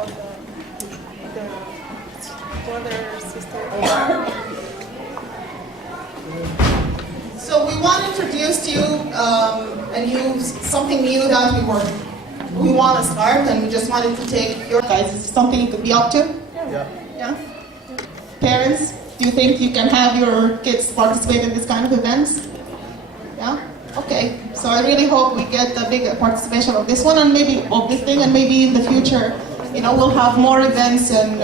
about the brother, sister. So we want to introduce to you something new that we want to start, and we just wanted to take your guys. Is this something you could be up to? Yeah. Parents, do you think you can have your kids participate in this kind of events? Yeah? Okay. So I really hope we get a big participation of this one, and maybe of this thing, and maybe in the future, we'll have more events and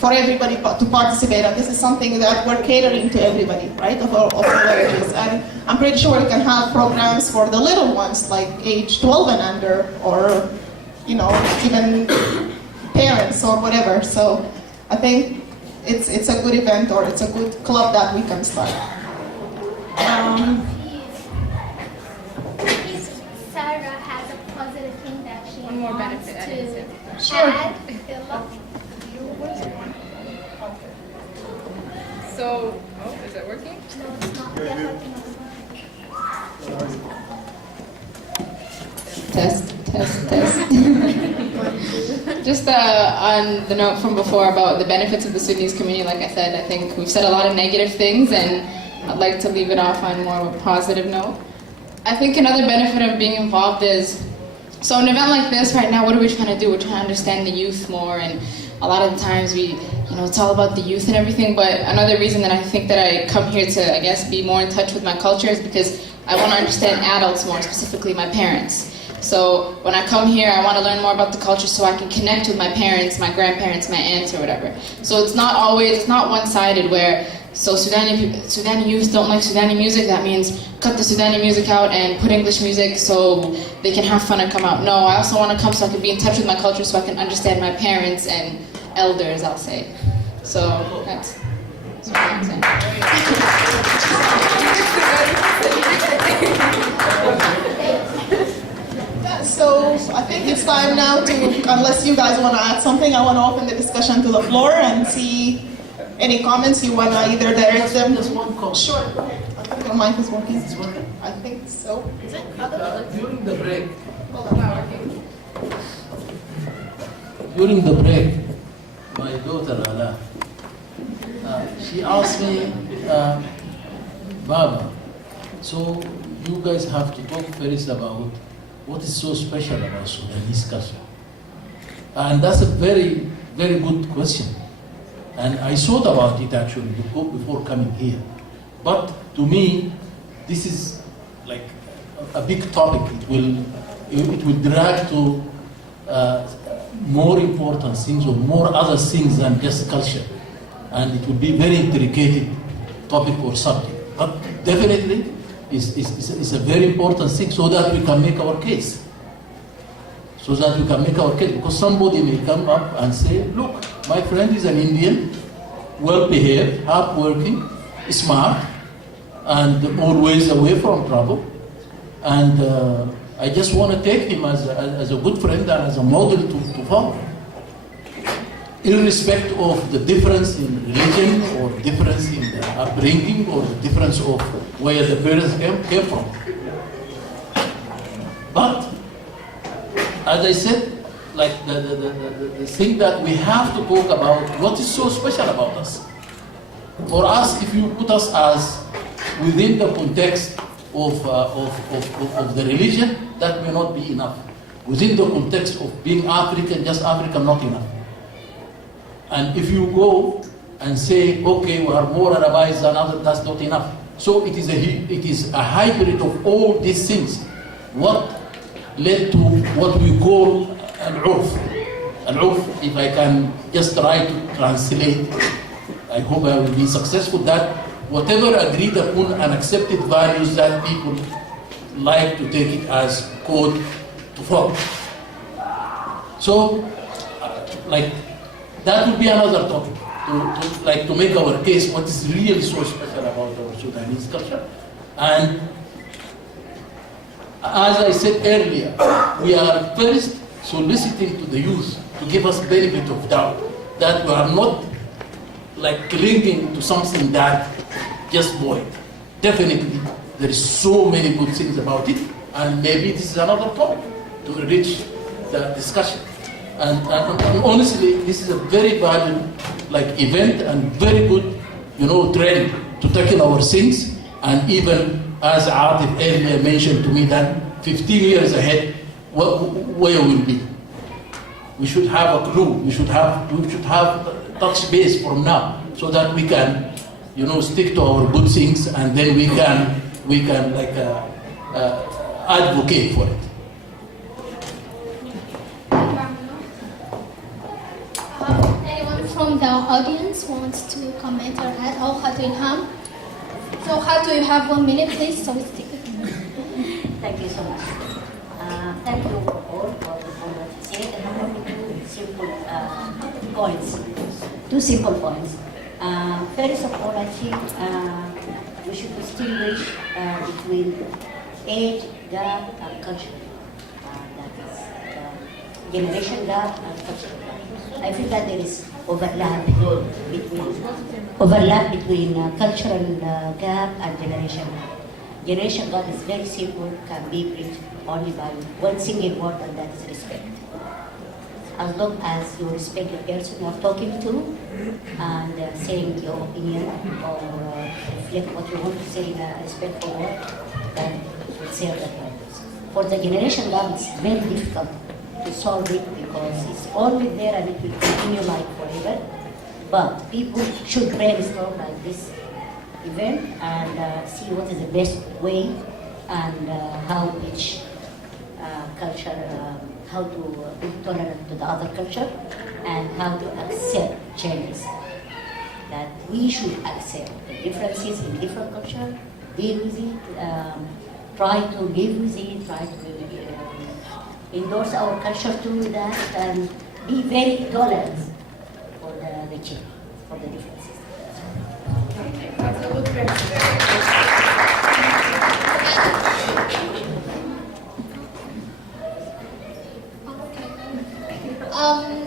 for everybody to participate. And this is something that we're catering to everybody, right, of all ages. And I'm pretty sure we can have programs for the little ones, like age 12 and under, or, even parents or whatever. So I think it's a good event, or it's a good club that we can start. Sarah has a positive thing that she One more wants benefit, to Sure. add. So, is it working? No, it's not. Yeah, working Test. Just on the note from before about the benefits of the Sudanese community, like I said, I think we've said a lot of negative things, and I'd like to leave it off on more of a positive note. I think another benefit of being involved is, so an event like this right now, what are we trying to do? We're trying to understand the youth more, and a lot of the times it's all about the youth and everything, but another reason that I think that I come here to, I guess, be more in touch with my culture is because I want to understand adults more, specifically my parents. So when I come here, I want to learn more about the culture so I can connect with my parents, my grandparents, my aunts, or whatever. So it's not one-sided where, so Sudani youth don't like Sudani music, that means cut the Sudani music out and put English music so they can have fun and come out. No, I also want to come so I can be in touch with my culture so I can understand my parents and elders, I'll say. So that's what I'm saying. So I think it's time now to, unless you guys want to add something, I want to open the discussion to the floor and see any comments you want to either direct them. Just one comment. Sure, go ahead. I think your mic is working. It's working. I think so. Is it? During the break, my daughter Ala, she asked me, Baba, so you guys have to talk first about what is so special about Sudanese culture. And that's a very, very good question. And I thought about it actually before coming here. But to me, this is like a big topic. It will drag to more important things or more other things than just culture. And it will be very intricate topic or subject. But definitely, it's a very important thing so that we can make our case. Because somebody may come up and say, look, my friend is an Indian, well-behaved, hard-working, smart, and always away from trouble. And I just want to take him as a good friend and as a model to follow. Irrespective of the difference in religion or difference in the upbringing or the difference of where the parents came from. But, as I said, like the thing that we have to talk about, what is so special about us? For us, if you put us as within the context of the religion, that may not be enough. Within the context of being African, just African, not enough. And if you go and say, okay, we are more Arabized than others, that's not enough. So it is a hybrid of all these things. What led to what we call al-urf. Al-urf, if I can just try to translate, I hope I will be successful, that whatever agreed upon and accepted values that people like to take it as code to follow. So, that would be another topic, to make our case what is really so special about our Sudanese culture. And as I said earlier, we are first soliciting to the youth to give us benefit of doubt, that we are not clinging to something that just void. Definitely, there is so many good things about it, and maybe this is another topic to enrich the discussion. And honestly, this is a very valuable event and very good, training to tackle our things. And even as Atif earlier mentioned to me that 15 years ahead, where we'll be. We should have a clue. We should have touch base from now so that we can, stick to our good things, and then we can advocate for it. Anyone from the audience wants to comment or add? Oh, Khatu Ilham. So Khatu, you have 1 minute, please. So stick it. Thank you so much. Thank you all for what you said. And I have two simple points. Two simple points. First of all, I think we should distinguish between age gap and culture. That is generation gap and culture gap. I feel that there is overlap between cultural gap and generation gap. Generation gap is very simple, can be bridged only by one single word, and that is respect. As long as you respect the person you are talking to and saying your opinion or reflect what you want to say in a respectful way, then will serve the purpose. For the generation gap, it's very difficult to solve it because it's always there and it will continue like forever. But people should brainstorm like this event and see what is the best way and how each culture, how to be tolerant to the other culture and how to accept changes. That we should accept the differences in different culture, deal with it, try to live with it, try to endorse our culture to that, and be very tolerant for the change, for the differences.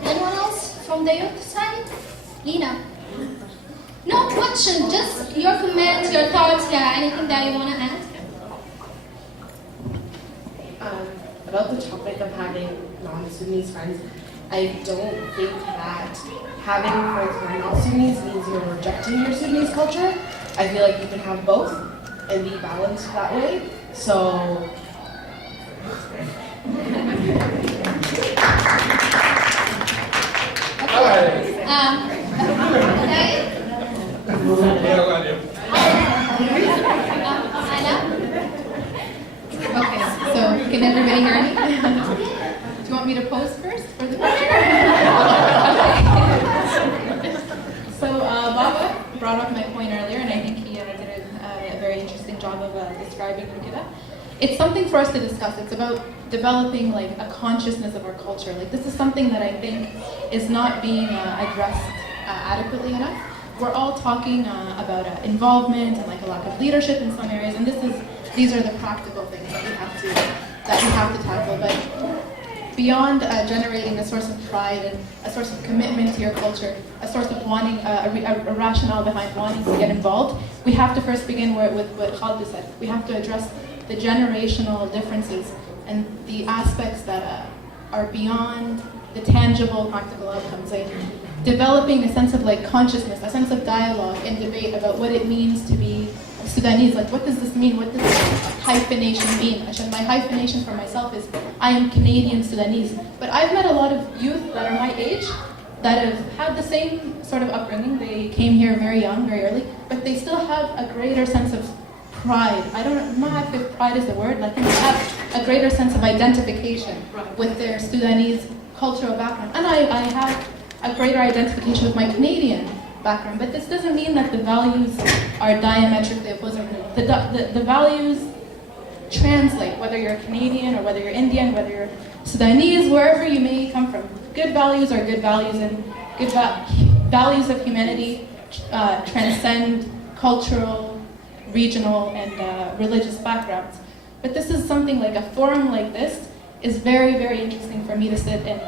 Anyone else from the youth side? Lina? No question, just your comments, your thoughts, anything that you want to add? About the topic of having non-Sudanese friends, I don't think that having friends who are not Sudanese means you're rejecting your Sudanese culture. I feel like you can have both and be balanced that way. So, Okay, so can everybody hear me? Do you want me to pose first for the picture? So Baba brought up my point earlier, and I think he did a very interesting job of describing Rukida. It's something for us to discuss. It's about developing a consciousness of our culture. This is something that I think is not being addressed adequately enough. We're all talking about involvement and a lack of leadership in some areas, and these are the practical things that we have to tackle. But beyond generating a source of pride and a source of commitment to your culture, a source of wanting a rationale behind wanting to get involved, we have to first begin with what Khalid said. We have to address the generational differences and the aspects that are beyond the tangible, practical outcomes. Developing a sense of consciousness, a sense of dialogue and debate about what it means to be Sudanese. What does this mean? What does hyphenation mean? My hyphenation for myself is I am Canadian Sudanese. But I've met a lot of youth that are my age that have had the same sort of upbringing. They came here very young, very early, but they still have a greater sense of pride. I don't know if pride is the word. They have a greater sense of identification with their Sudanese cultural background. And I have a greater identification with my Canadian background. But this doesn't mean that the values are diametrically opposing. The values translate, whether you're Canadian or whether you're Indian, whether you're Sudanese, wherever you may come from. Good values are good values, and good values of humanity transcend cultural, regional, and religious backgrounds. But this is something a forum like this is very, very interesting for me to sit and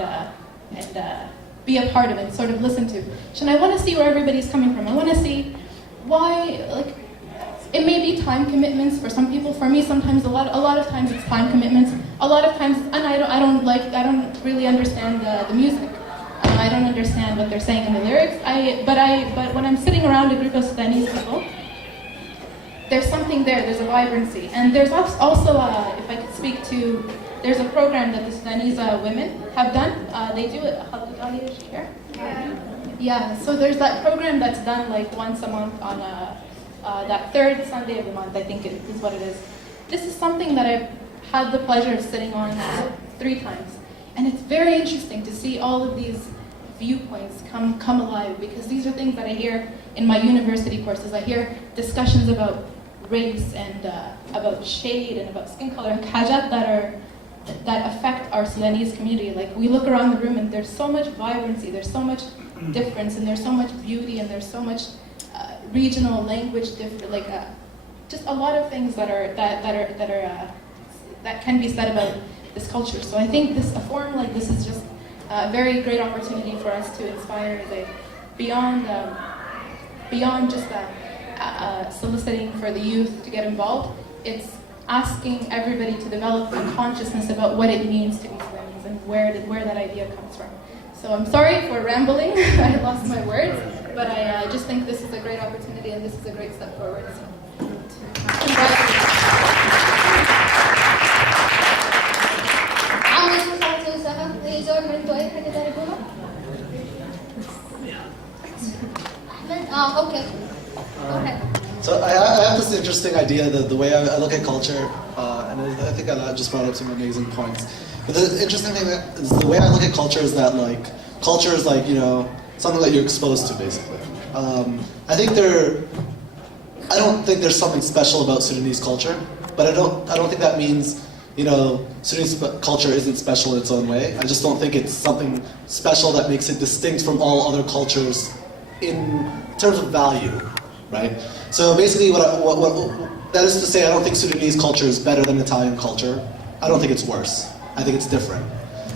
be a part of it, sort of listen to. And I want to see where everybody's coming from. I want to see why, it may be time commitments for some people. For me, sometimes a lot of times it's time commitments. A lot of times, and I don't really understand the music. I don't understand what they're saying in the lyrics. But when I'm sitting around a group of Sudanese people, there's something there. There's a vibrancy, and there's also, if I could speak to, there's a program that the Sudanese women have done. They do it. Is she here? Yeah. So there's that program that's done like once a month on that third Sunday of the month. I think is what it is. This is something that I've had the pleasure of sitting on 3 times, and it's very interesting to see all of these viewpoints come alive, because these are things that I hear in my university courses. I hear discussions about race and about shade and about skin color and hajat that affect our Sudanese community. Like, we look around the room and there's so much vibrancy, there's so much difference, and there's so much beauty, and there's so much regional language difference, like just a lot of things that can be said about this culture. So I think a forum like this is just a very great opportunity for us to inspire beyond just soliciting for the youth to get involved. It's asking everybody to develop a consciousness about what it means to be Sudanese and where that idea comes from. So I'm sorry for rambling. I lost my words, but I just think this is a great opportunity, and this is a great step forward. So, okay. Okay. So I have this interesting idea that the way I look at culture, and I think I just brought up some amazing points. But the interesting thing is the way I look at culture is that culture is something that you're exposed to, basically. I don't think there's something special about Sudanese culture, but I don't think that means Sudanese culture isn't special in its own way. I just don't think it's something special that makes it distinct from all other cultures in terms of value, right? So basically, what that is to say, I don't think Sudanese culture is better than Italian culture. I don't think it's worse. I think it's different.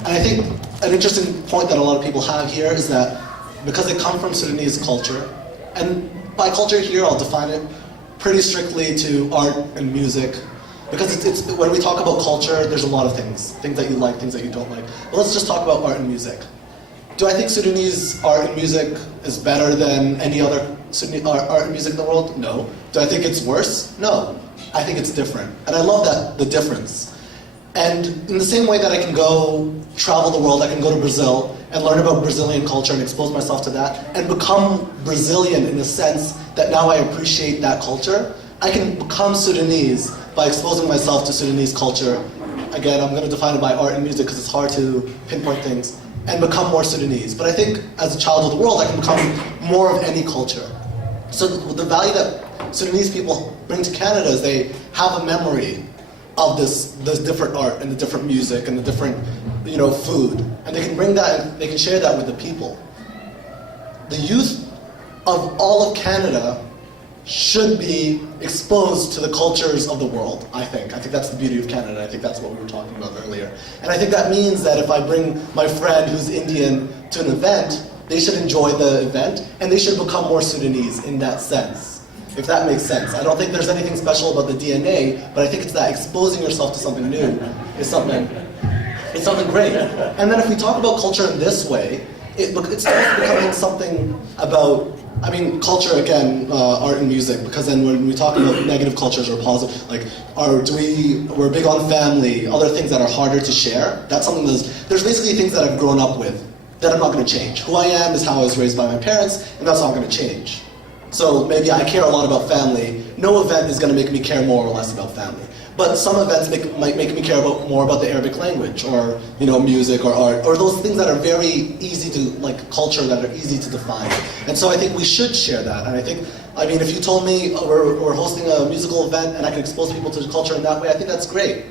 And I think an interesting point that a lot of people have here is that because they come from Sudanese culture, and by culture here I'll define it pretty strictly to art and music, because it's when we talk about culture, there's a lot of things that you like, things that you don't like. But let's just talk about art and music. Do I think Sudanese art and music is better than any other Sudanese art and music in the world? No. Do I think it's worse? No. I think it's different. And I love the difference. And in the same way that I can go travel the world, I can go to Brazil and learn about Brazilian culture and expose myself to that and become Brazilian in the sense that now I appreciate that culture, I can become Sudanese by exposing myself to Sudanese culture. Again, I'm going to define it by art and music because it's hard to pinpoint things, and become more Sudanese. But I think as a child of the world, I can become more of any culture. So the value that Sudanese people bring to Canada is they have a memory of this different art and the different music and the different food, and they can bring that and they can share that with the people. The youth of all of Canada should be exposed to the cultures of the world, I think. I think that's the beauty of Canada. I think that's what we were talking about earlier. And I think that means that if I bring my friend who's Indian to an event, they should enjoy the event and they should become more Sudanese in that sense, if that makes sense. I don't think there's anything special about the DNA, but I think it's that exposing yourself to something new is something great. And then if we talk about culture in this way, it starts becoming something about, culture again, art and music, because then when we talk about negative cultures or positive, we're big on family, other things that are harder to share, that's something there's basically things that I've grown up with that I'm not going to change. Who I am is how I was raised by my parents, and that's not going to change. So maybe I care a lot about family. No event is going to make me care more or less about family. But some events might make me care more about the Arabic language, or music or art, or those things that are very easy to, culture that are easy to define. And so I think we should share that. And I think, if you told me we're hosting a musical event and I can expose people to the culture in that way, I think that's great.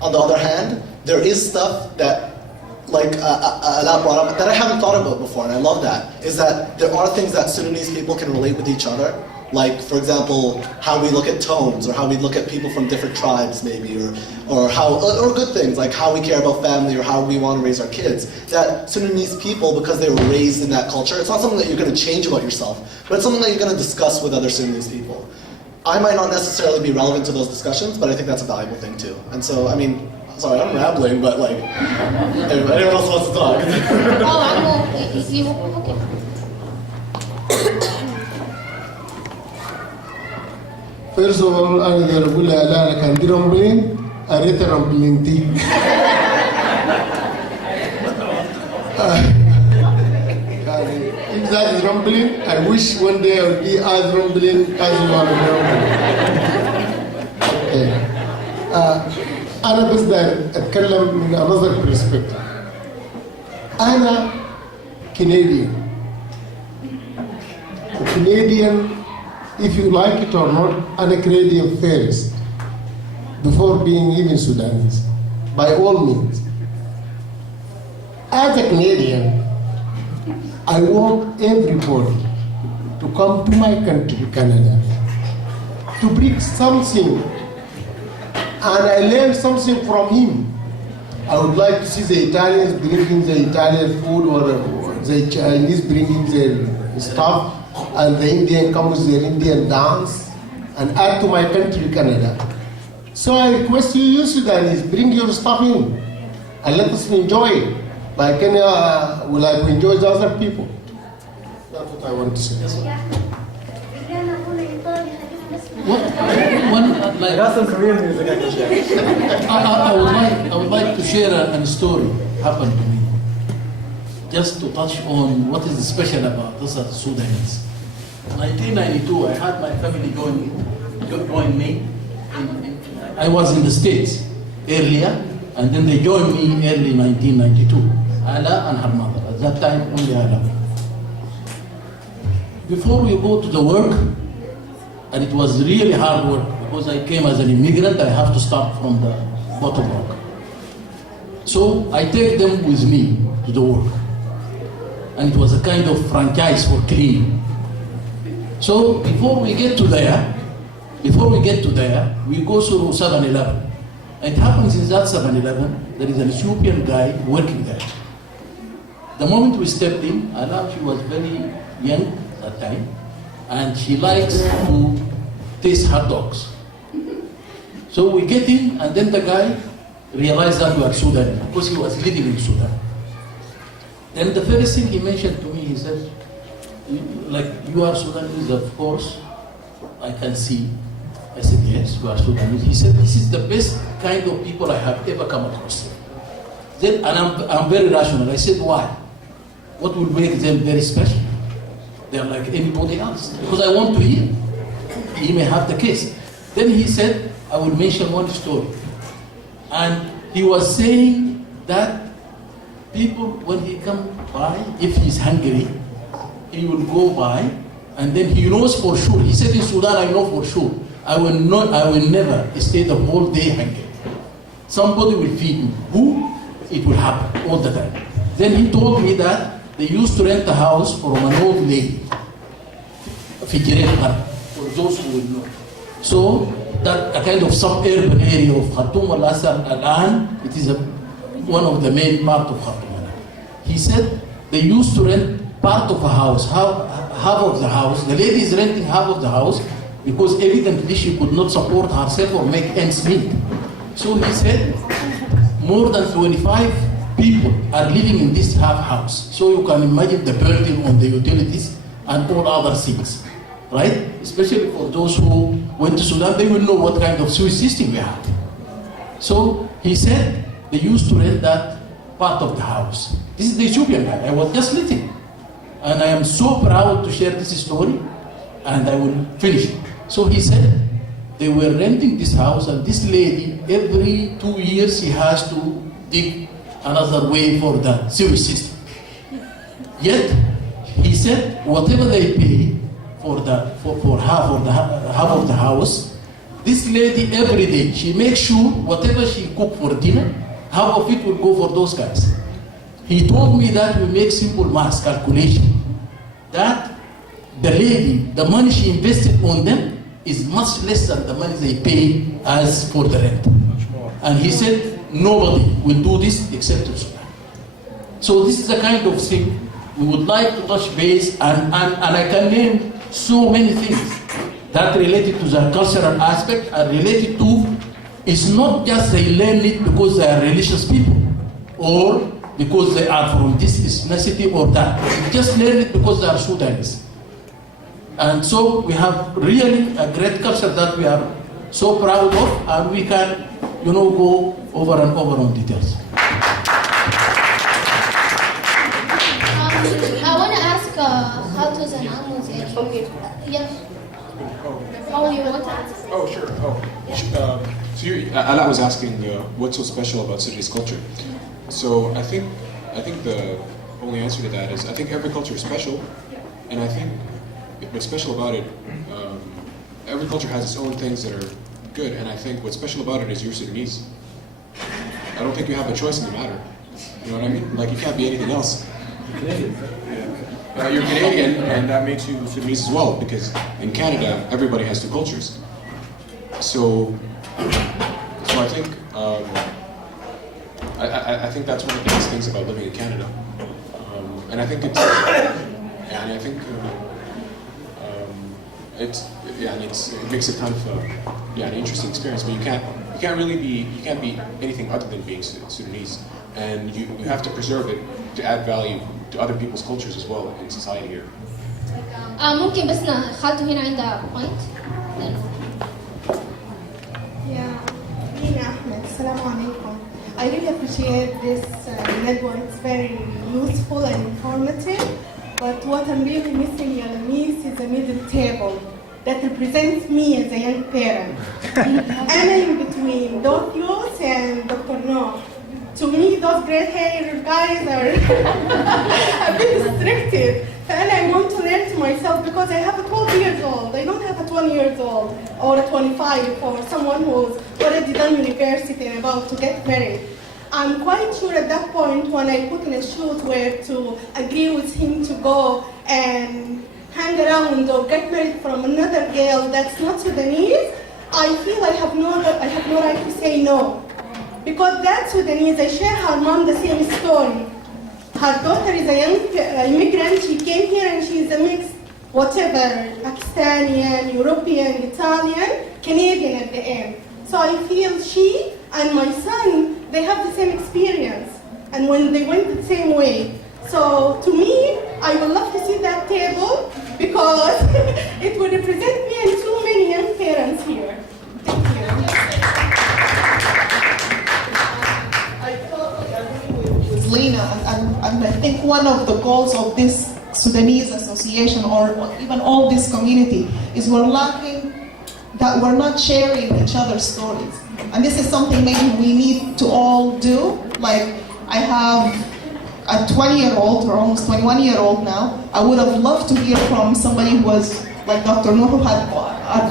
On the other hand, there is stuff that, Alaa brought up, that I haven't thought about before, and I love that, is that there are things that Sudanese people can relate with each other. Like, for example, how we look at tones, or how we look at people from different tribes, maybe, or good things, like how we care about family, or how we want to raise our kids. That Sudanese people, because they were raised in that culture, it's not something that you're going to change about yourself, but it's something that you're going to discuss with other Sudanese people. I might not necessarily be relevant to those discussions, but I think that's a valuable thing too. And so, I mean, sorry, I'm rambling, but like, if anyone else wants to talk. Okay. First of all, أنا أقدر أقول لا أنا كان دي رامبلين أريد رامبلين تي. If that is rumbling, I wish one day I would be as rumbling as you are rumbling. Okay. أنا بس أتكلم من another perspective. أنا Canadian. Canadian, if you like it or not, أنا Canadian first, before being even Sudanese, by all means. As a Canadian, I want everybody to come to my country, Canada, to bring something, and I learned something from him. I would like to see the Italians bringing the Italian food, or the Chinese bringing their stuff, and the Indian come with their Indian dance, and add to my country, Canada. So I request you Sudanese, bring your stuff in, and let us enjoy it. Like Kenya will like enjoy the other people. That's what I want to say. I got some Korean music I can share. I would like to share a story happened to me. Just to touch on what is special about us as Sudanese. In 1992, I had my family join me. I was in the States earlier, and then they joined me early 1992. Ala and her mother. At that time, only Ala. Before we go to the work, and it was really hard work because I came as an immigrant, I have to start from the bottom work. So I take them with me to the work. And it was a kind of franchise for cleaning. So before we get to there, we go through 7-Eleven. And it happens in that 7-Eleven, there is an Ethiopian guy working there. The moment we stepped in, Ala, she was very young at that time, and she likes to taste hot dogs. So we get in, and then the guy realized that we are Sudan, because he was living in Sudan. Then the first thing he mentioned to me, he said, like, you are Sudanese, of course, I can see. I said, yes, you are Sudanese. He said, this is the best kind of people I have ever come across. Then, and I'm very rational. I said, why? What will make them very special? They are like anybody else. Because I want to hear. He may have the case. Then he said, I will mention one story. And he was saying that people, when he come by, if he's hungry, he will go by, and then he knows for sure. He said in Sudan, I know for sure. I will never stay the whole day hungry. Somebody will feed me. Who? It will happen all the time. Then he told me that they used to rent a house from an old lady, for those who will know. So that a kind of suburban area of Khartoum al-Asr, it is one of the main part of Khartoum. He said they used to rent part of a house, half of the house. The lady is renting half of the house because evidently she could not support herself or make ends meet. So he said more than 25 people are living in this half house. So you can imagine the burden on the utilities and all other things, right? Especially for those who went to Sudan, they will know what kind of sewage system we have. So he said they used to rent that part of the house. This is the Ethiopian guy. I was just listening. And I am so proud to share this story, and I will finish it. So he said they were renting this house, and this lady, every 2 years, she has to dig another way for the sewage system. Yet, he said, whatever they pay for half of the house, this lady every day, she makes sure whatever she cook for dinner, half of it will go for those guys. He told me that we make simple math calculation, that the lady, the money she invested on them is much less than the money they pay as for the rent. And he said, nobody will do this except in Sudan. So this is the kind of thing we would like to touch base, and I can name so many things that related to their cultural aspect are related to, it's not just they learn it because they are religious people or because they are from this ethnicity or that. They just learn it because they are Sudanese. And so we have really a great culture that we are so proud of, and we can, go over and over on details. I want to ask how to announce it. Yeah. Oh, you want to answer? Oh, sure. So Ala was asking what's so special about Sudanese culture. So I think the only answer to that is I think every culture is special, and I think what's special about it, every culture has its own things that are good, and I think what's special about it is you're Sudanese. I don't think you have a choice in the matter. You know what I mean? Like you can't be anything else. You're Canadian, and that makes you Sudanese as well, because in Canada, everybody has two cultures. So I think I think that's one of the best things about living in Canada, and I think it makes it kind of an interesting experience. But you can't be anything other than being Sudanese, and you have to preserve it to add value to other people's cultures as well in society here. ممكن بس خالته هنا عندها point. Yeah, Nina Ahmed, Assalamu alaikum. I really appreciate this network. It's very useful and informative. But what I'm really missing, Yalamis, is a middle table that represents me as a young parent. I'm in between those youths and Dr. Noor. To me, those gray-haired guys are a bit restricted. And I want to learn to myself because I have a 12 years old. I don't have a 20 years old or a 25 or someone who's already done university and about to get married. I'm quite sure at that point when I put in a shoes where to agree with him to go and hang around or get married from another girl that's not Sudanese, I feel I have no right to say no. Because that Sudanese, I share her mom the same story. Her daughter is a young immigrant. She came here and she's a mix, whatever, Pakistani, European, Italian, Canadian at the end. So I feel she and my son, they have the same experience. And when they went the same way. So to me, I would love to see that table because it would represent me and too many young parents here. Thank you. Lena, and I think one of the goals of this Sudanese association or even all this community is we're lacking that we're not sharing each other's stories. And this is something maybe we need to all do. Like I have a 20-year-old or almost 21-year-old now. I would have loved to hear from somebody who was like Dr. Noor, who had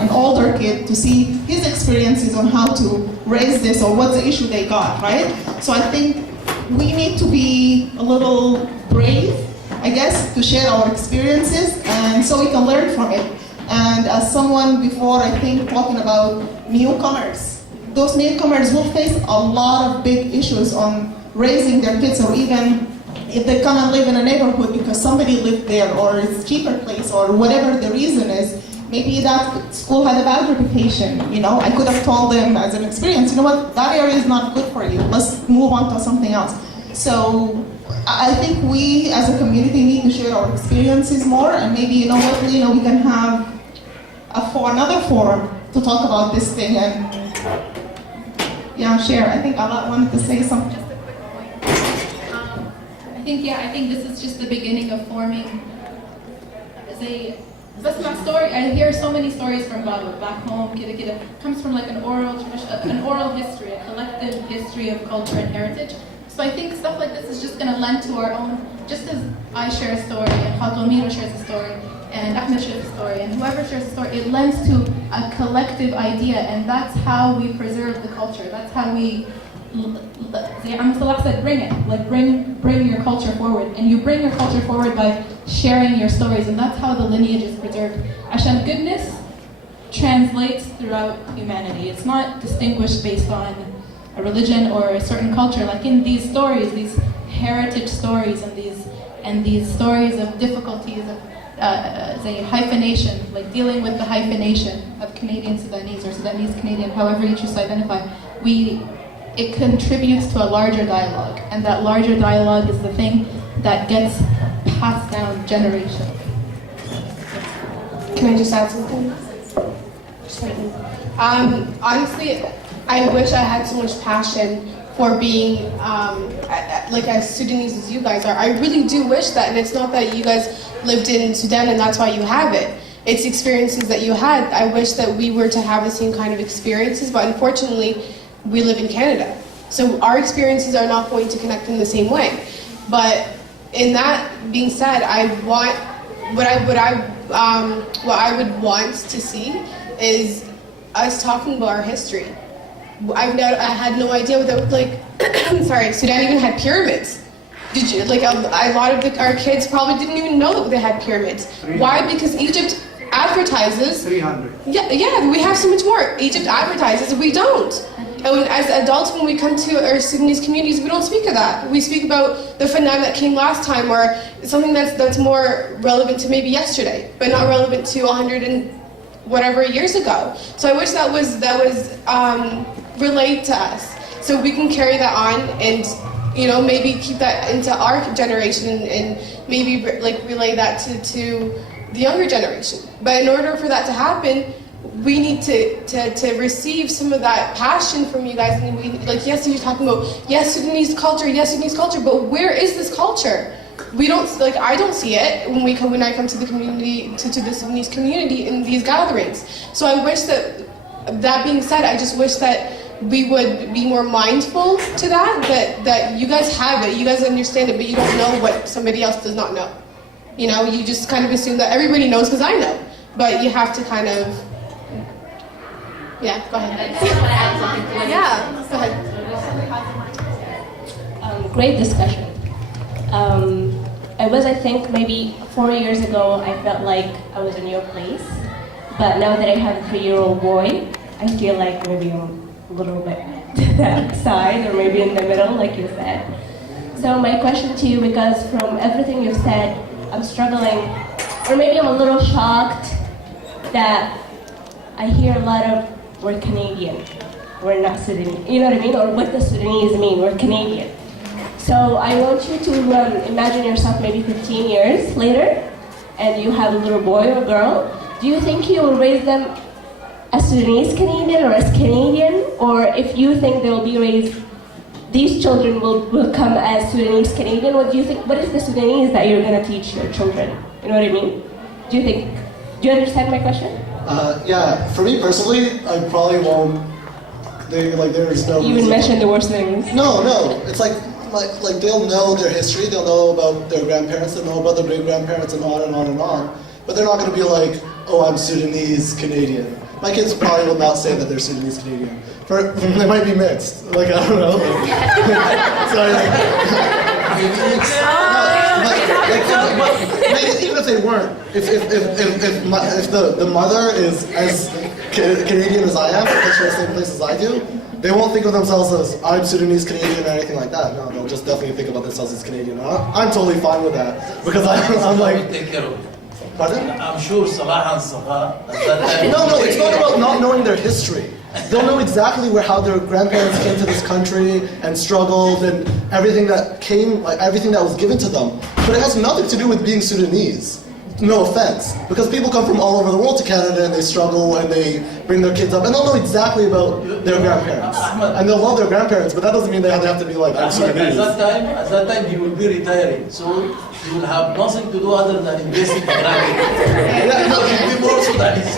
an older kid, to see his experiences on how to raise this or what's the issue they got, right? So I think we need to be a little brave, I guess, to share our experiences and so we can learn from it. And as someone before, I think, talking about newcomers, those newcomers will face a lot of big issues on raising their kids, or even if they come and live in a neighborhood because somebody lived there or it's a cheaper place or whatever the reason is. Maybe that school had a bad reputation, I could have told them as an experience, you know what, that area is not good for you, let's move on to something else. So I think we as a community need to share our experiences more, and maybe, we can have another forum to talk about this thing and, share. I think Ala wanted to say something. Just a quick point. I think this is just the beginning of forming That's my story. I hear so many stories from Baba back home. It comes from like an oral history, a collective history of culture and heritage. So I think stuff like this is just going to lend to our own, just as I share a story, and Khaltomiro shares a story, and Ahmed shares a story, and whoever shares a story, it lends to a collective idea, and that's how we preserve the culture. That's how we, Salah said, bring it, like bring your culture forward. And you bring your culture forward by sharing your stories, and that's how the lineage is preserved. Ashan, goodness translates throughout humanity. It's not distinguished based on a religion or a certain culture. Like in these stories, these heritage stories, and these stories of difficulties, of say hyphenation, like dealing with the hyphenation of Canadian Sudanese or Sudanese Canadian, however you choose to identify, it contributes to a larger dialogue, and that larger dialogue is the thing that gets passed down generationally. Can I just add something? Honestly, I wish I had so much passion for being like as Sudanese as you guys are. I really do wish that, and it's not that you guys lived in Sudan and that's why you have it. It's experiences that you had. I wish that we were to have the same kind of experiences, but unfortunately, we live in Canada. So our experiences are not going to connect in the same way. But in that being said, what I would want to see is us talking about our history. I had no idea that, like, sorry, Sudan even had pyramids. Did you, like, a lot of our kids probably didn't even know that they had pyramids. Why? Because Egypt advertises. 300. Yeah, we have so much more. Egypt advertises, we don't. And as adults, when we come to our Sudanese communities, we don't speak of that. We speak about the phenomenon that came last time, or something that's more relevant to maybe yesterday, but not relevant to 100 and whatever years ago. So I wish that was relayed to us, so we can carry that on and, you know, maybe keep that into our generation and maybe like relay that to the younger generation. But in order for that to happen, we need to receive some of that passion from you guys. And we, like, yes, you're talking about Sudanese culture, but where is this culture? We don't, like, I don't see it when I come to the community, to the Sudanese community in these gatherings. So I wish that being said, I just wish that we would be more mindful to that you guys have it, you guys understand it, but you don't know what somebody else does not know. You know, you just kind of assume that everybody knows because I know, but you have to kind of, yeah, go ahead. Yeah, go ahead. Great discussion. I think, maybe 4 years ago, I felt like I was in your place. But now that I have a 3-year-old boy, I feel like maybe I'm a little bit to that side, or maybe in the middle, like you said. So my question to you, because from everything you've said, I'm struggling, or maybe I'm a little shocked that I hear a lot of, we're Canadian, we're not Sudanese, you know what I mean? Or what the Sudanese mean, we're Canadian. So I want you to imagine yourself maybe 15 years later, and you have a little boy or girl. Do you think you will raise them as Sudanese Canadian or as Canadian? Or if you think they will be raised, these children will come as Sudanese Canadian, what do you think, what is the Sudanese that you're going to teach your children? You know what I mean? Do you understand my question? Yeah, for me personally, I probably won't, there's no... You would mention the worst things. No, it's like they'll know their history, they'll know about their grandparents, they'll know about their great-grandparents, and on and on and on. But they're not going to be like, oh, I'm Sudanese Canadian. My kids probably will not say that they're Sudanese Canadian. They might be mixed. Like, I don't know. Even if they weren't, if the mother is as Canadian as I am, because from the same place as I do, they won't think of themselves as I'm Sudanese Canadian or anything like that. No, they'll just definitely think about themselves as Canadian. I'm totally fine with that, because I'm like... Take care of it. Pardon? I'm sure Salah and Safa. No, it's not about not knowing their history. They'll know exactly how their grandparents came to this country and struggled and everything that was given to them. But it has nothing to do with being Sudanese. No offense, because people come from all over the world to Canada and they struggle and they bring their kids up and they'll know exactly about their grandparents. And they'll love their grandparents, but that doesn't mean they have to be like, I'm Sudanese. At that time he will be retiring, so he will have nothing to do other than investing in grandkids. He'll be more Sudanese.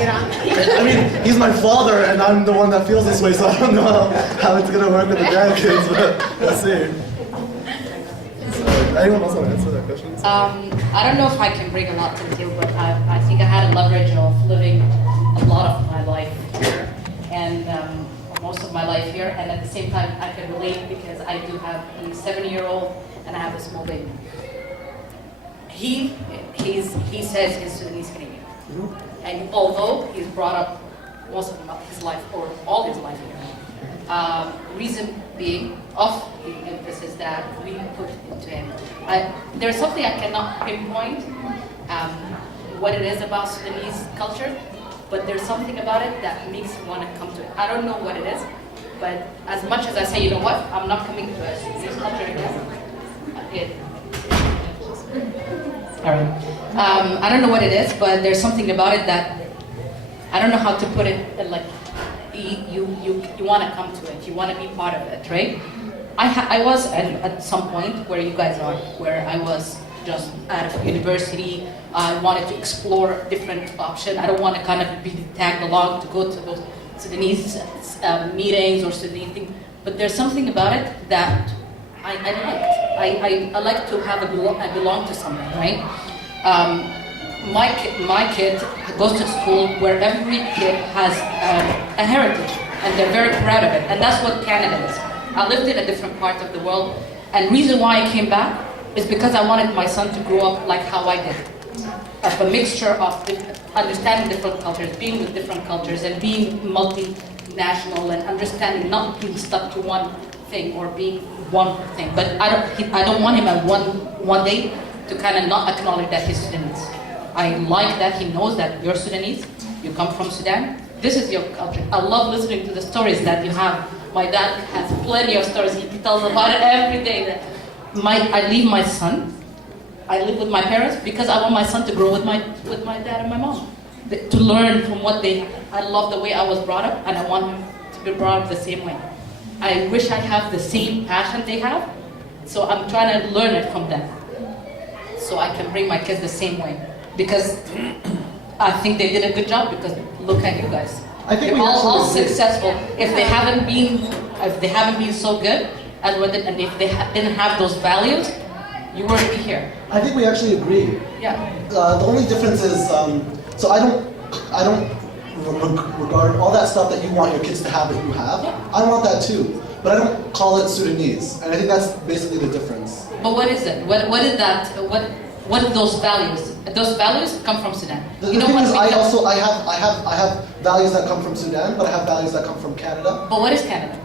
I mean, he's my father and I'm the one that feels this way, so I don't know how it's going to work with the grandkids, but let's see. Anyone else want to answer that question? I don't know if I can bring a lot to the table, but I think I had a leverage of living a lot of my life here, and most of my life here, and at the same time I can relate because I do have a 7-year-old and I have a small baby. He says he's Sudanese Canadian, and although he's brought up most of his life or all his life here, reason being of the emphasis that we put into him. There's something I cannot pinpoint, what it is about Sudanese culture, but there's something about it that makes me want to come to it. I don't know what it is, but as much as I say, you know what, I'm not coming to Sudanese culture again. All right. I don't know what it is, but there's something about it that I don't know how to put it. Like you want to come to it. You want to be part of it, right? I was at some point where you guys are, where I was just out of university. I wanted to explore different options. I don't want to kind of be tagged along to go to those Sudanese meetings or Sudanese things. But there's something about it that I liked. I like to have I belong to something, right? My kid goes to school where every kid has a heritage, and they're very proud of it. And that's what Canada is. I lived in a different part of the world, and the reason why I came back is because I wanted my son to grow up like how I did. Of a mixture of understanding different cultures, being with different cultures, and being multinational, and understanding not being stuck to one thing or being one thing. But I don't want him at one day to kind of not acknowledge that he's Sudanese. I like that he knows that you're Sudanese, you come from Sudan, this is your culture. I love listening to the stories that you have. My dad has plenty of stories, he tells about it every day. I leave my son, I live with my parents because I want my son to grow with my dad and my mom. To learn from what I love the way I was brought up, and I want him to be brought up the same way. I wish I have the same passion they have, so I'm trying to learn it from them. So I can bring my kids the same way. Because I think they did a good job, because look at you guys. I think you're we all actually successful. If they haven't been so good, and if they didn't have those values, you wouldn't be here. I think we actually agree. Yeah. The only difference is, so I don't regard all that stuff that you want your kids to have that you have. I want that too, but I don't call it Sudanese, and I think that's basically the difference. But what is it? What is that? What are those values? Those values come from Sudan. The thing is, I have values that come from Sudan, but I have values that come from Canada. But what is Canada?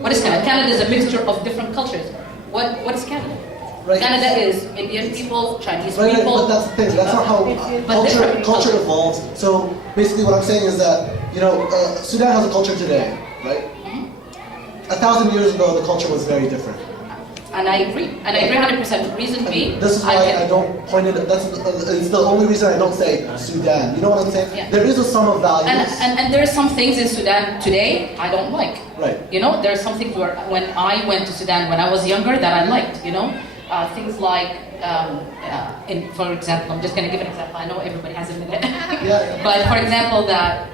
What is Canada? Canada is a mixture of different cultures. What is Canada? Right. Canada is Indian people, Chinese Right, people. but that's the thing. That's not how culture evolves. So basically, what I'm saying is that Sudan has a culture today, right? 1,000 years ago, the culture was very different. And I agree. And I agree 100%. Reason being, this is why I don't point it. It's the only reason I don't say Sudan. You know what I'm saying? Yeah. There is a sum of values. And there are some things in Sudan today I don't like. Right. There are some things where when I went to Sudan when I was younger that I liked. Things like, for example, I'm just going to give an example. I know everybody has a minute. Yeah. But for example, that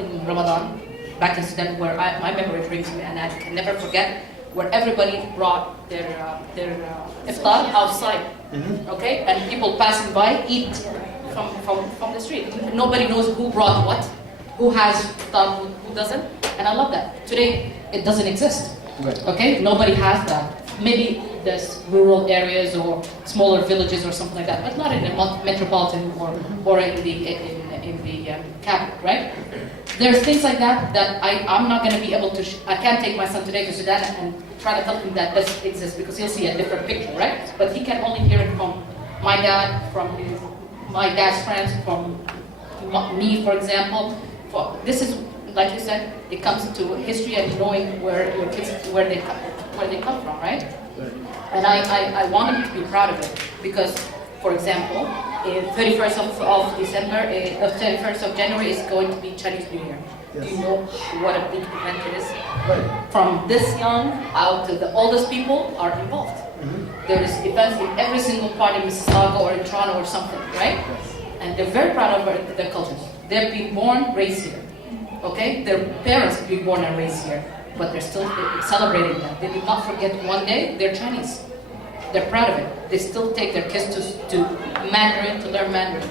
in Ramadan, back in Sudan, where my memory brings me, and I can never forget, where everybody brought their iftar outside, okay? And people passing by eat from the street. Nobody knows who brought what, who has iftar, who doesn't, and I love that. Today, it doesn't exist, okay? Nobody has that. Maybe there's rural areas or smaller villages or something like that, but not in the metropolitan or in the capital, right? There's things like that I'm not going to be able to. I can't take my son today to Sudan and try to tell him that this exists, because he'll see a different picture, right? But he can only hear it from my dad, from my dad's friends, from me, for example. This is, like you said, it comes to history and knowing where your kids where they come from, right? And I want them to be proud of it, because, for example, 31st of December, 31st of January is going to be Chinese New Year. Yes. Do you know what a big event it is? Right. From this young out to the oldest people are involved. There is events in every single part in Mississauga or in Toronto or something, right? Yes. And they're very proud of their cultures. They've been born, raised here. Okay? Their parents have been born and raised here, but they're still celebrating that. They did not forget one day they're Chinese. They're proud of it. They still take their kids to Mandarin, to learn Mandarin.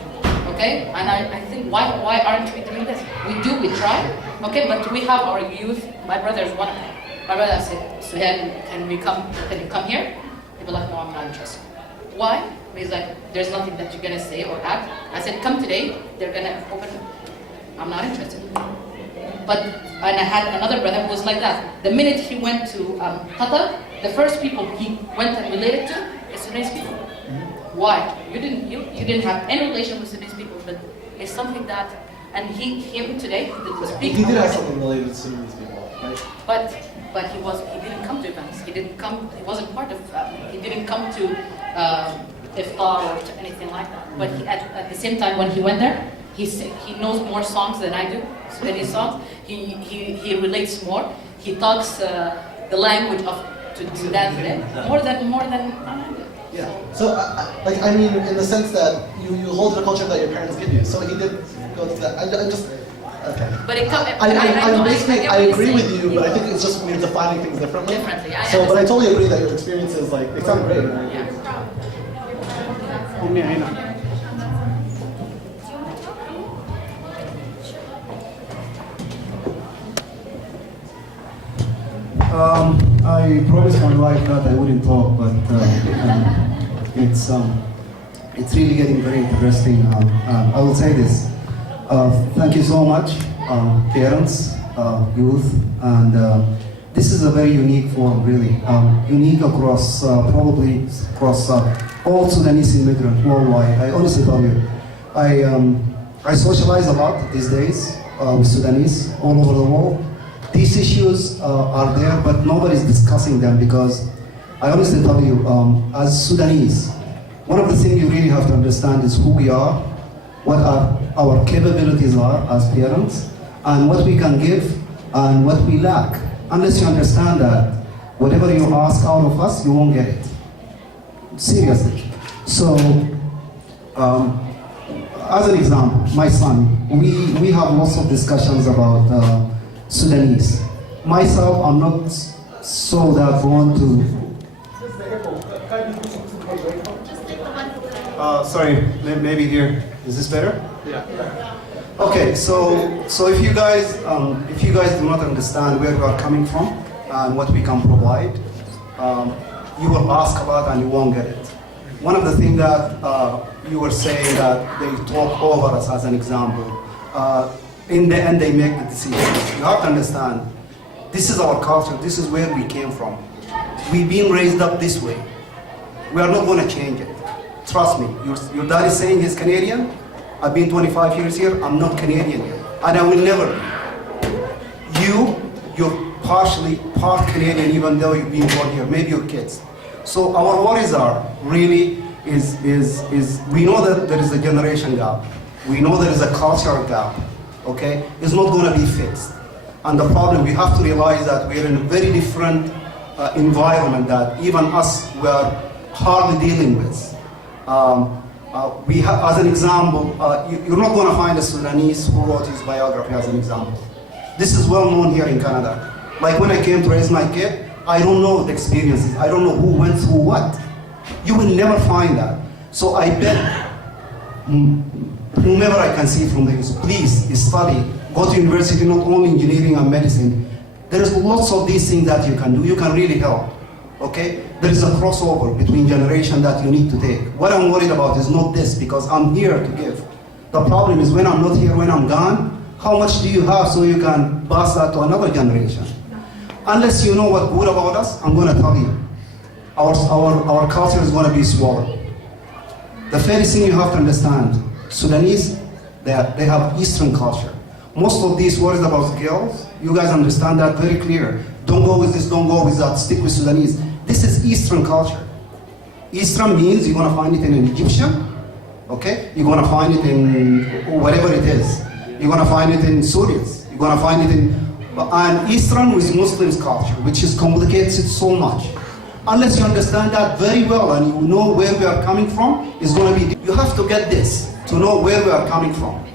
Okay? And I think, why aren't we doing this? We try. Okay, but we have our youth. My brother is one of them. My brother said, Suhail, can you come here? He'd be like, no, I'm not interested. Why? He's like, there's nothing that you're going to say or act. I said, come today. They're going to open. I'm not interested. And I had another brother who was like that. The minute he went to Qatar, the first people he went and related to is Sudanese people. why? You didn't have any relation with Sudanese people, but it's something that, and him today, he speaks. He did have something related to Sudanese people, right? But he didn't come to events. He wasn't part of. He didn't come to iftar or to anything like that. But at the same time, when he went there, he knows more songs than I do, Sudanese songs. He relates more. He talks the language of Sudan today more than I do. Yeah. So, I mean, in the sense that you hold the culture that your parents give you. So he did go to that. I just. Okay. But it comes. I agree with you, but I think it's just we're defining things differently. But I totally agree that your experiences, like, they sound great. I promised my wife that I wouldn't talk, but it's really getting very interesting. I will say this. Thank you so much, parents, youth, and this is a very unique forum, really. Unique across, probably across all Sudanese immigrants worldwide. I honestly tell you, I socialize a lot these days with Sudanese all over the world. These issues are there, but nobody's discussing them because I honestly tell you, as Sudanese, one of the things you really have to understand is who we are, what our capabilities are as parents, and what we can give and what we lack. Unless you understand that, whatever you ask out of us, you won't get it. Seriously. So, as an example, my son, we have lots of discussions about Sudanese. Myself, I'm not so that born to. Sorry, maybe here. Is this better? Yeah. Okay, so if you guys do not understand where we are coming from and what we can provide, you will ask a lot and you won't get it. One of the things that you were saying that they talk over us as an example. In the end, they make the decision. You have to understand, this is our culture, this is where we came from. We've been raised up this way. We are not going to change it. Trust me, your dad is saying he's Canadian. I've been 25 years here, I'm not Canadian yet. And I will never be. You're partially part Canadian even though you've been born here, maybe your kids. So our worries are really is we know that there is a generation gap. We know there is a cultural gap. Okay, it's not going to be fixed. And the problem, we have to realize that we're in a very different environment that even us, we are hardly dealing with. We have, as an example, you're not going to find a Sudanese who wrote his biography as an example. This is well known here in Canada. Like when I came to raise my kid, I don't know the experiences. I don't know who went through what. You will never find that. So I bet whomever I can see from the youth, please study, go to university, not only engineering and medicine. There is lots of these things that you can do. You can really help, okay? There is a crossover between generations that you need to take. What I'm worried about is not this, because I'm here to give. The problem is when I'm not here, when I'm gone, how much do you have so you can pass that to another generation? Unless you know what's good about us, I'm going to tell you. Our culture is going to be swallowed. The first thing you have to understand, Sudanese, they have Eastern culture. Most of these worries about girls, you guys understand that very clear. Don't go with this, don't go with that, stick with Sudanese. This is Eastern culture. Eastern means you're going to find it in an Egyptian, okay? You're going to find it in whatever it is. You're going to find it in Syrians. You're going to find it in... And Eastern with Muslims culture, which is complicates it so much. Unless you understand that very well and you know where we are coming from, it's going to be... You have to get this to know where we are coming from.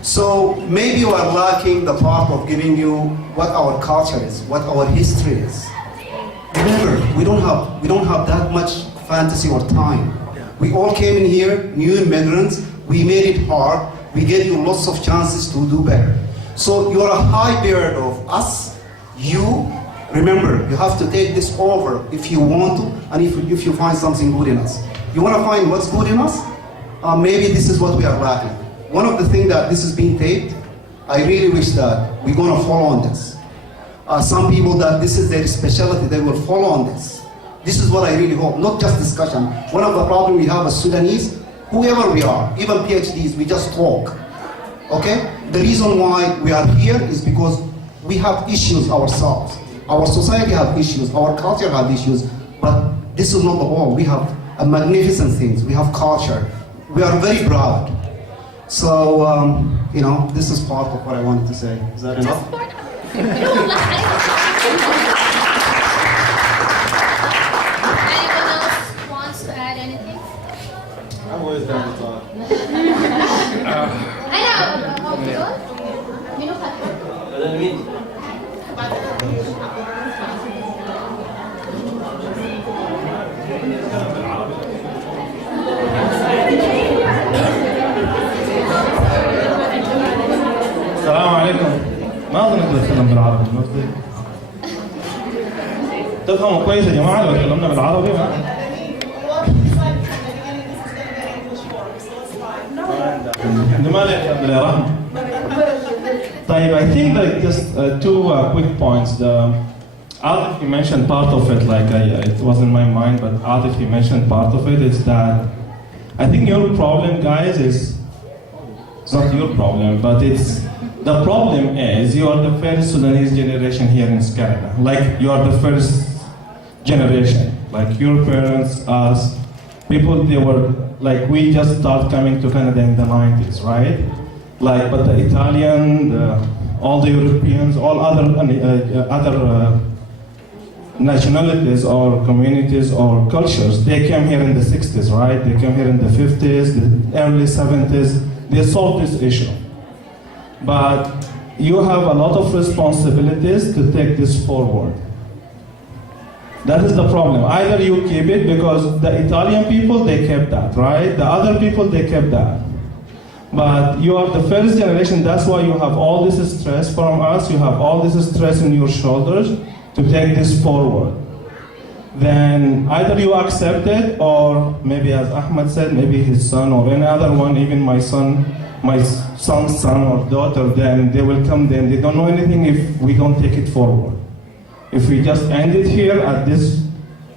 So maybe you are lacking the part of giving you what our culture is, what our history is. Remember, we don't have that much fantasy or time. We all came in here, new immigrants, we made it hard, we gave you lots of chances to do better. So you're a high bird of us, you. Remember, you have to take this over if you want to, and if you find something good in us. You want to find what's good in us? Maybe this is what we are lacking. One of the things that this is being taped, I really wish that we're going to follow on this. Some people that this is their specialty, they will follow on this. This is what I really hope, not just discussion. One of the problems we have as Sudanese, whoever we are, even PhDs, we just talk. Okay? The reason why we are here is because we have issues ourselves. Our society have issues, our culture have issues, but this is not the all. We have a magnificent things. We have culture. We are very proud. So, you know, this is part of what I wanted to say. Is that enough? Anyone else wants to add anything? I'm always down to talk. I know. السلام عليكم. ما اظن اقدر اتكلم بالعربي، تفهموا كويس يا جماعه لو تكلمنا بالعربي؟ ما طيب, I think that just two quick points. Atif, you mentioned part of it, like it was in my mind, but Atif, you mentioned part of it, is that I think your problem, guys, is it's not your problem, but the problem is you are the first Sudanese generation here in Canada. Like, you are the first generation. Like, your parents, us, people, they were, like, we just started coming to Canada in the 90s, right? Like, but the Italian, all the Europeans, all other nationalities or communities or cultures, they came here in the 60s, right? They came here in the 50s, the early 70s. They solved this issue. But you have a lot of responsibilities to take this forward. That is the problem. Either you keep it, because the Italian people, they kept that, right? The other people, they kept that. But you are the first generation, that's why you have all this stress from us, you have all this stress in your shoulders to take this forward. Then either you accept it, or maybe, as Ahmed said, maybe his son or any other one, even my son's son or daughter, then they will come, then they don't know anything if we don't take it forward. If we just end it here at this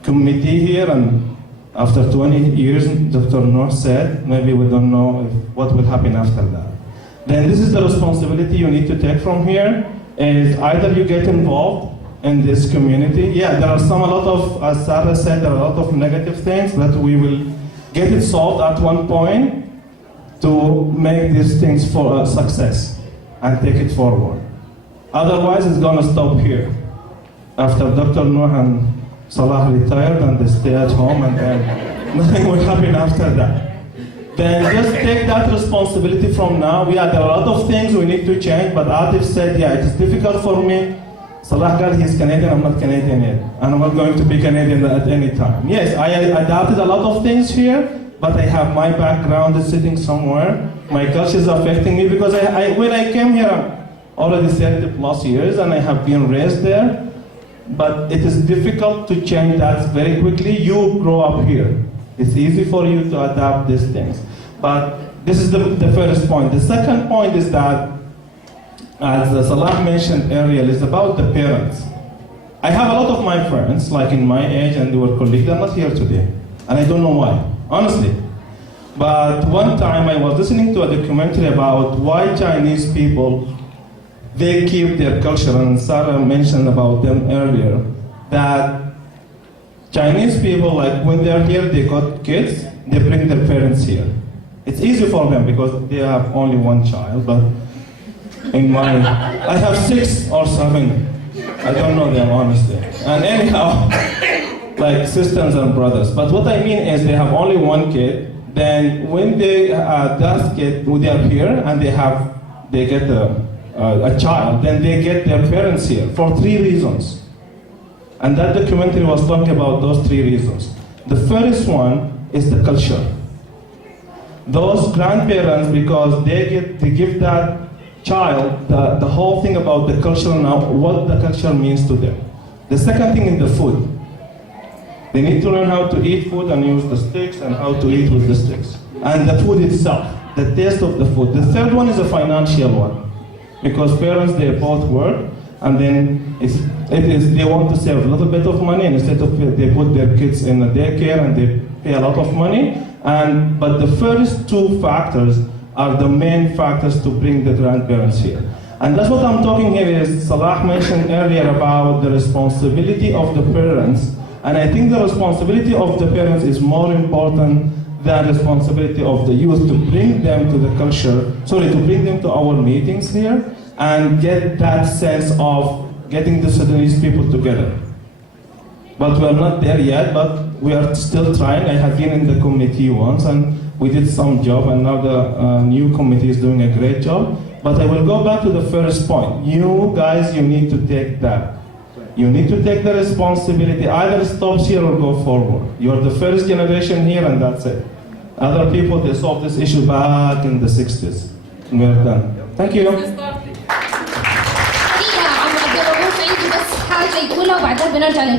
committee here, and after 20 years, Dr. Noor said, maybe we don't know what will happen after that. Then this is the responsibility you need to take from here, is either you get involved in this community. Yeah, there are a lot of, as Sarah said, there are a lot of negative things that we will get it solved at one point to make these things for a success and take it forward. Otherwise, it's going to stop here. After Dr. Noor and Salah retired and they stay at home, and then nothing will happen after that. Then just take that responsibility from now. Yeah, there are a lot of things we need to change, but Atif said, yeah, it is difficult for me. Salah said he's Canadian, I'm not Canadian yet, and I'm not going to be Canadian at any time. Yes, I adapted a lot of things here, but I have my background is sitting somewhere. My culture is affecting me because when I came here, already 30 plus years, and I have been raised there. But it is difficult to change that very quickly. You grow up here. It's easy for you to adapt these things. But this is the first point. The second point is that, as Salah mentioned earlier, is about the parents. I have a lot of my friends, like in my age, and they were colleagues, they're not here today. And I don't know why, honestly. But one time I was listening to a documentary about why Chinese people, they keep their culture, and Sarah mentioned about them earlier, that Chinese people, like when they're here, they got kids, they bring their parents here. It's easy for them because they have only one child, but I have 6 or 7. I don't know them, honestly. And anyhow, like sisters and brothers. But what I mean is they have only one kid, then when they, that kid, they are here and they get a child, then they get their parents here for 3 reasons. And that documentary was talking about those 3 reasons. The first one is the culture. Those grandparents, because they give that child the whole thing about the culture now, what the culture means to them. The second thing is the food. They need to learn how to eat food and use the sticks and how to eat with the sticks. And the food itself, the taste of the food. The third one is a financial one. Because parents, they both work, and then they want to save a little bit of money, and instead of they put their kids in a daycare and they pay a lot of money. But the first two factors are the main factors to bring the grandparents here. And that's what I'm talking here is, Salah mentioned earlier about the responsibility of the parents. And I think the responsibility of the parents is more important than the responsibility of the youth to bring them to the culture, to bring them to our meetings here and get that sense of getting the Sudanese people together. But we're not there yet, but we are still trying. I have been in the committee once and we did some job, and now the new committee is doing a great job. But I will go back to the first point. You guys, you need to take that. You need to take the responsibility. Either stop here or go forward. You're the first generation here and that's it. Other people, they solved this issue back in the 60s. We're done. Thank you.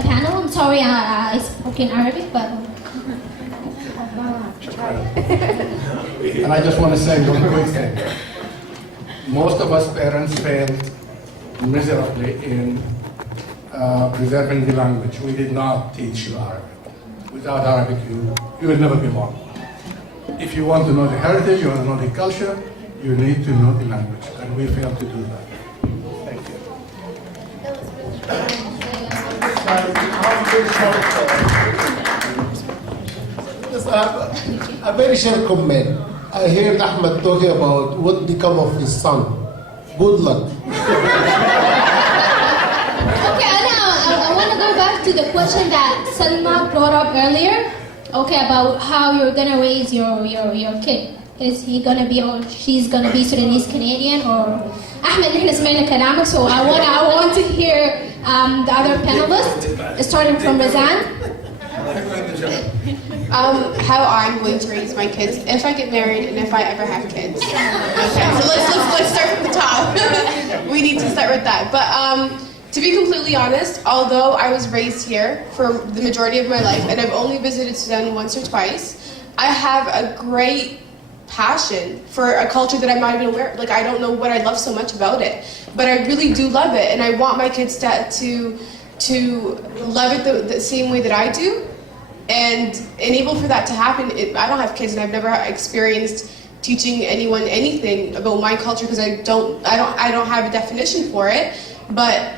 I'm sorry I spoke in Arabic, but... And I just want to say one quick thing. Most of us parents failed miserably in preserving the language. We did not teach you Arabic. Without Arabic, you will never belong. If you want to know the heritage, you want to know the culture, you need to know the language. And we failed to do that. Thank you. A very short comment. I heard Ahmed talking about what become of his son. Good luck. Okay, I want to go back to the question that Salma brought up earlier. Okay, about how you're gonna raise your kid. Is he gonna be or she's gonna be Sudanese Canadian or Ahmed? نحن سمعنا كلامك, so I want to hear the other panelists, starting from Razan. How I'm going to raise my kids if I get married and if I ever have kids. Okay, so let's start from the top. We need to start with that. But to be completely honest, although I was raised here for the majority of my life and I've only visited Sudan once or twice, I have a great passion for a culture that I'm not even aware of. Like, I don't know what I love so much about it, but I really do love it, and I want my kids to love it the same way that I do. And enable for that to happen. I don't have kids, and I've never experienced teaching anyone anything about my culture because I don't have a definition for it. But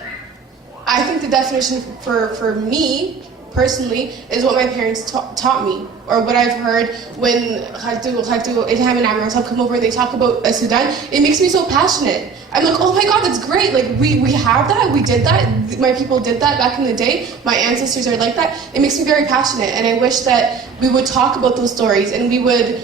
I think the definition for me personally is what my parents taught me, or what I've heard when Ilham and Amr come over and they talk about Sudan. It makes me so passionate. I'm like, oh my God, that's great. Like we have that, we did that. My people did that back in the day. My ancestors are like that. It makes me very passionate, and I wish that we would talk about those stories and we would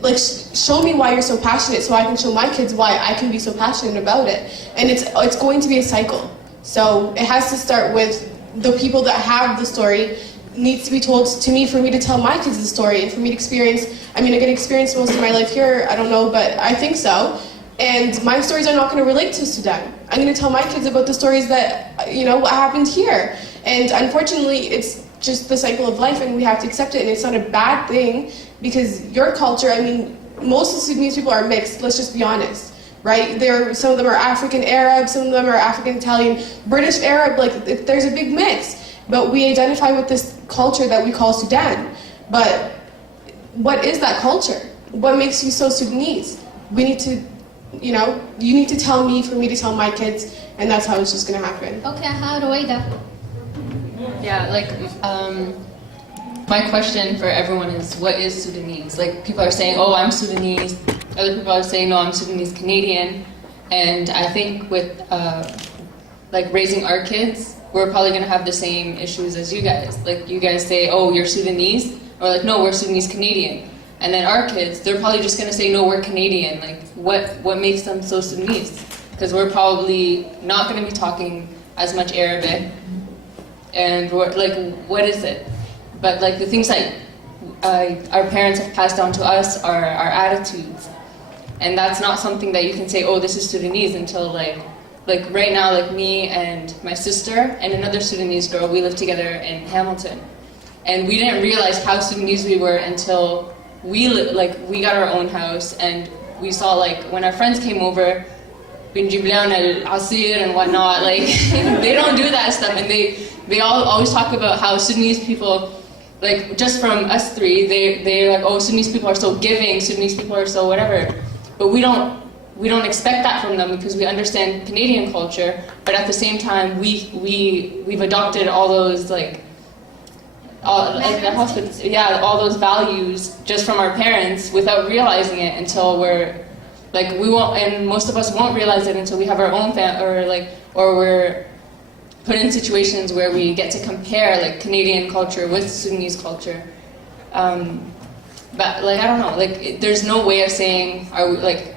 like show me why you're so passionate, so I can show my kids why I can be so passionate about it. And it's going to be a cycle. So it has to start with the people that have the story needs to be told to me for me to tell my kids the story and for me to experience. I mean, I get experience most of my life here. I don't know, but I think so. And my stories are not going to relate to Sudan. I'm going to tell my kids about the stories that, what happened here. And unfortunately, it's just the cycle of life, and we have to accept it. And it's not a bad thing, because your culture, I mean, most of the Sudanese people are mixed, let's just be honest, right? Some of them are African Arab, some of them are African Italian, British Arab, like there's a big mix. But we identify with this culture that we call Sudan. But what is that culture? What makes you so Sudanese? We need to, you need to tell me for me to tell my kids, and that's how it's just going to happen. Okay, how do I do? Yeah, my question for everyone is, what is Sudanese? Like, people are saying, oh, I'm Sudanese. Other people are saying, no, I'm Sudanese Canadian. And I think with raising our kids, we're probably going to have the same issues as you guys. Like, you guys say, oh, you're Sudanese, or like, no, we're Sudanese Canadian. And then our kids, they're probably just going to say, no, we're Canadian. Like, what makes them so Sudanese? Because we're probably not going to be talking as much Arabic. And we're, what is it? But the things that our parents have passed down to us are our attitudes. And that's not something that you can say, oh, this is Sudanese, until right now, me and my sister and another Sudanese girl, we live together in Hamilton. And we didn't realize how Sudanese we were until we got our own house, and we saw when our friends came over, binjiblan al-asir and whatnot. Like, they don't do that stuff, and they all always talk about how Sudanese people, like, just from us three, they're like, oh, Sudanese people are so giving, Sudanese people are so whatever. But we don't expect that from them because we understand Canadian culture, but at the same time, we've adopted all those, like all those values just from our parents without realizing it until we're like and most of us won't realize it until we have our own or we're put in situations where we get to compare like Canadian culture with Sudanese culture. But like I don't know, like there's no way of saying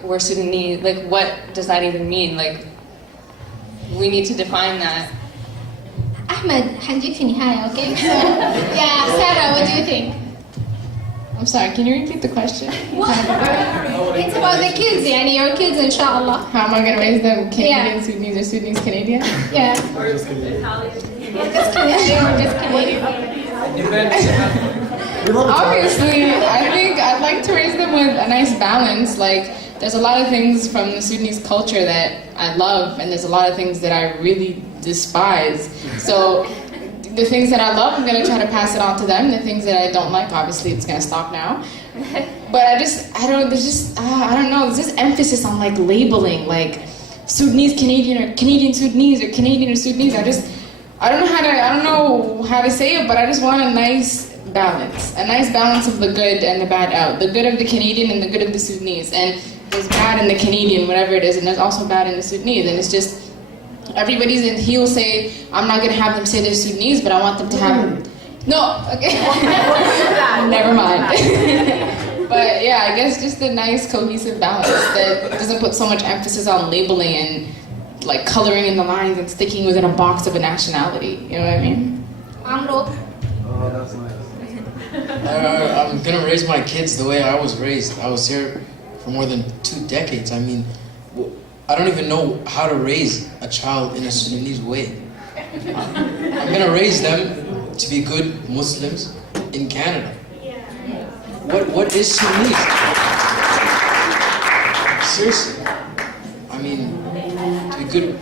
we're Sudanese. Like what does that even mean? Like we need to define that. Ahmed, هنجيك في النهاية, okay? So, yeah, Sarah, what do you think? I'm sorry, can you repeat the question? It's about the kids, يعني your kids, inshallah. How am I gonna raise them Canadian, Sudanese, or Sudanese Canadian? Yeah. Just Canadian. Obviously, I think I'd like to raise them with a nice balance. Like, there's a lot of things from the Sudanese culture that I love, and there's a lot of things that I really despise. So, the things that I love, I'm gonna try to pass it on to them. The things that I don't like, obviously, it's gonna stop now. But I don't know. There's this emphasis on like labeling, like Sudanese Canadian or Canadian Sudanese or Canadian or Sudanese. I don't know how to say it, but I just want a nice balance of the good and the bad out. The good of the Canadian and the good of the Sudanese. And there's bad in the Canadian, whatever it is, and there's also bad in the Sudanese. And it's just, he'll say, I'm not gonna have them say they're Sudanese, but I want them to have, no, okay. Never mind. But yeah, I guess just a nice cohesive balance that doesn't put so much emphasis on labeling and like coloring in the lines and sticking within a box of a nationality. You know what I mean? Amro. Oh, that's nice. I'm gonna raise my kids the way I was raised. I was here for more than 2 decades. I mean, I don't even know how to raise a child in a Sudanese way. I'm gonna raise them to be good Muslims in Canada. What is Sudanese? Seriously. I mean, to be good